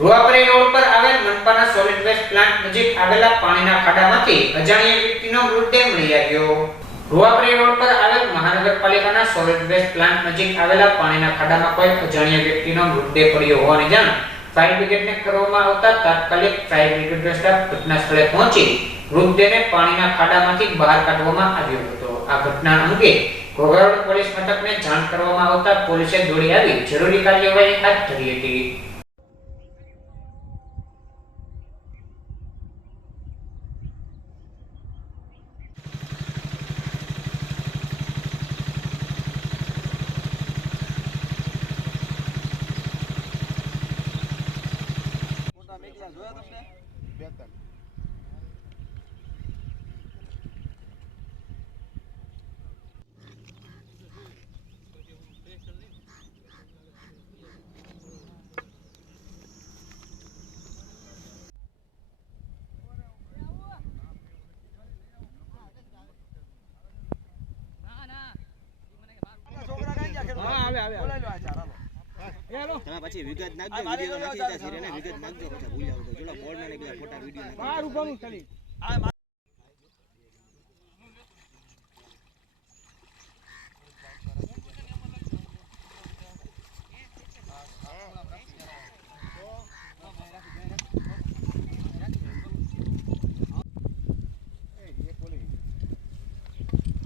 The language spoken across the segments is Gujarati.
રૂવાપરી રોડ પર આવેલ મનપાના સોલિડ વેસ્ટ પ્લાન્ટ નજીક આવેલા પાણીના ખાડામાંથી અજાણ્યા વ્યક્તિનો મૃતદેહ મળી આવ્યો. રૂવાપરી રોડ પર આવેલ મહાનગરપાલિકાના સોલિડ વેસ્ટ પ્લાન્ટ નજીક આવેલા પાણીના ખાડામાં કોઈ અજાણ્યા વ્યક્તિનો મૃતદેહ પડ્યો હોવાની જાણ ફાયર બ્રિગેડને કરવામાં આવતા તાત્કાલિક ફાયર બ્રિગેડનો સ્ટાફ ઘટના સ્થળે પહોંચી મૃતદેહને પાણીના ખાડામાંથી બહાર કાઢવામાં આવ્યો હતો. આ ઘટના અંગે ઘોઘારોડ પોલીસ મથકને જાણ કરવામાં આવતા પોલીસે દોડી આવી જરૂરી કાર્યવાહી હાથ ધરી હતી. મેકલા જોયા તમને? બે ત્રણ છોકરા કાંઈ ગયા ખેડૂત? આવે, આવે, આવે. બોલાવી લો આ ચાર, હાલો. તમે પછી વિગત નાખજો વિડિયો નાખી આવતા ત્યાં વિગત નાખજો પછી ભૂલ્યા વગર. ચલો બોર્ડ ના બધા ફોટા વીડિયો બહાર ઉભાનું ખાલી. આ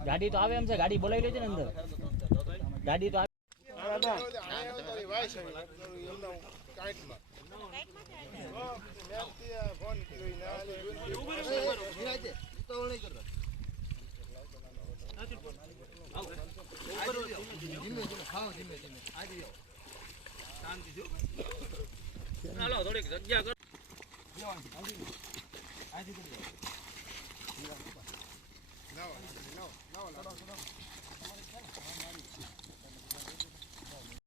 ગાડી તો આવે એમ છે ગાડી બોલાવી લેજે ને અંદર. ગાડી તો થોડીક જગ્યા કરો લાવો લાવો લાવો લાવો